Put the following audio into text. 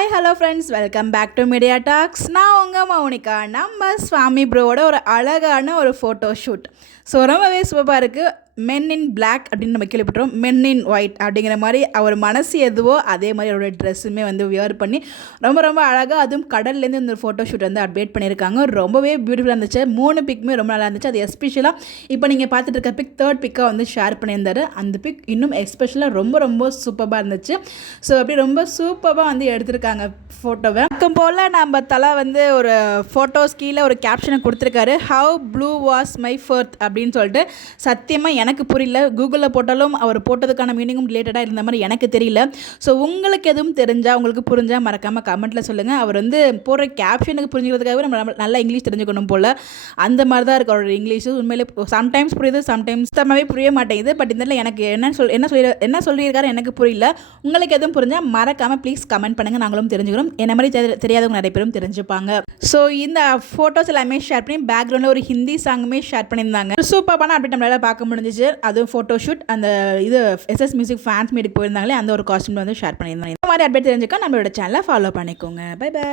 Hi hello friends, welcome back to media talks. நான் உங்கள் மௌனிகா. நம்ம சுவாமி ப்ரோவோட ஒரு அழகான ஒரு ஃபோட்டோ ஷூட். ஸோ ரொம்பவே சூப்பராக இருக்குது. மென் இன் பிளாக் அப்படின்னு நம்ம கேள்விப்பட்டோம். மென் இன் ஒயிட் அப்படிங்கிற மாதிரி அவர் மனசு எதுவோ அதே மாதிரி அவரோட ட்ரெஸ்ஸுமே வந்து வியர் பண்ணி ரொம்ப ரொம்ப அழகாக, அதுவும் கடல்லேருந்து இந்த ஃபோட்டோ ஷூட் வந்து அப்டேட் பண்ணியிருக்காங்க. ரொம்பவே பியூட்டிஃபுல்லாக இருந்துச்சு. 3 பிக்குமே ரொம்ப நல்லா இருந்துச்சு. அது எஸ்பெஷலாக இப்போ நீங்கள் பார்த்துட்டு இருக்க பிக் 3rd பிக்காக வந்து ஷேர் பண்ணியிருந்தாரு. அந்த பிக் இன்னும் எஸ்பெஷலாக ரொம்ப ரொம்ப சூப்பராக இருந்துச்சு. ஸோ அப்படி ரொம்ப சூப்பராக வந்து எடுத்திருக்காங்க ஃபோட்டோவை. வழக்கம் போல் நம்ம தலை வந்து ஒரு ஃபோட்டோஸ் கீழே ஒரு கேப்ஷனை கொடுத்துருக்காரு, ஹவ் ப்ளூ வாஸ் மை ஃபர்த் அப்படின்னு சொல்லிட்டு. சத்தியமாக எனக்கு புரியல. கூகுளில் போட்டாலும் அவர் போட்டதுக்கான மீனிங்கும் ரிலேட்டடாக இருந்த மாதிரி எனக்கு தெரியல. ஸோ உங்களுக்கு எதுவும் தெரிஞ்சால், உங்களுக்கு புரிஞ்சால் மறக்காமல் கமெண்ட்டில் சொல்லுங்கள். அவர் வந்து போடுற கேப்ஷனுக்கு புரிஞ்சுக்கிறதுக்காகவே நம்ம நல்லா இங்கிலீஷ் தெரிஞ்சுக்கணும் போல். அந்த மாதிரி தான் இருக்குது அவரோட இங்கிலீஷு. உண்மையிலே சம்டைம்ஸ் புரியுது, சம்டைம்ஸ் தம்மாவே புரிய மாட்டேங்குது. பட் இந்த எனக்கு என்ன சொல்லியிருக்காரு எனக்கு புரியல. உங்களுக்கு எதுவும் புரிஞ்சால் மறக்காமல் ப்ளீஸ் கமெண்ட் பண்ணுங்கள், நாங்களும் தெரிஞ்சுக்கிறோம். என்ன மாதிரி தெரியாதவங்க நிறைய பேரும் தெரிஞ்சுப்பாங்க. ஸோ இந்த ஃபோட்டோஸ் எல்லாமே ஷேர் பண்ணி பேக்ரவுண்டில் ஒரு ஹிந்தி சாங்குமே ஷேர் பண்ணியிருந்தாங்க. சூப்பரான அப்படி நம்மளால் பார்க்க முடிஞ்சிச்சு. அதுவும் ஃபோட்டோ ஷூட் அந்த இது எஸ்எஸ் மியூசிக் ஃபேன்ஸ் மீட்டுக்கு போயிருந்தாங்களே, அந்த ஒரு காஸ்டியூம் வந்து ஷேர் பண்ணியிருந்தாங்க. இந்த மாதிரி அப்டேட் தெரிஞ்சுக்க நம்மளோட சேனலை ஃபாலோ பண்ணிக்கோங்க. Bye by.